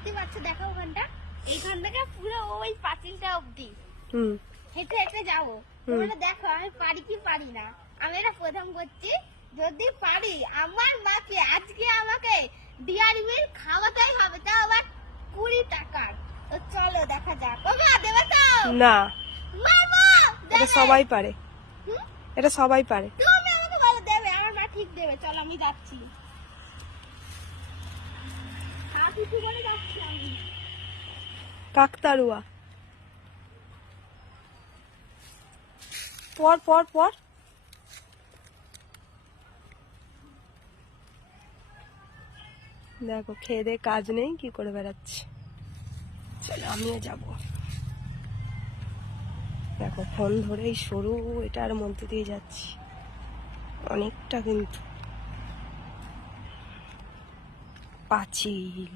দেখতে পাচ্ছ, দেখো ওখানটা, এইখান থেকে পুরো ওই পাঁচিলটা অবধি হেঁটে হেঁটে যাবো। তোমরা দেখো আমি পারি কি পারি না। আমি এটা প্রথম করছি, যদি পারি আমার মাকে আজকে আমাকে ডিয়ারি মিল্ক খাওয়াতেই হবে, তাও আবার 20 টাকার। তো চলো দেখা যাক। ও মা দেবে তো? না, মামা এটা সবাই পারে, এটা সবাই পারে। তুমি আমাকে বলো দেবে, আমার মা ঠিক দেবে। চলো আমি যাচ্ছি, হাতি ফিরে যাচ্ছি আমি। কাকতাড়ুয়া। পর পর পর। দেখো খেয়ে দে কাজ নেই, কি করে বেড়াচ্ছে। চলো আমিও যাব। দেখো ফোন ধরেই সরু এটার মধ্যে দিয়ে যাচ্ছি, অনেকটা কিন্তু পাঁচিল।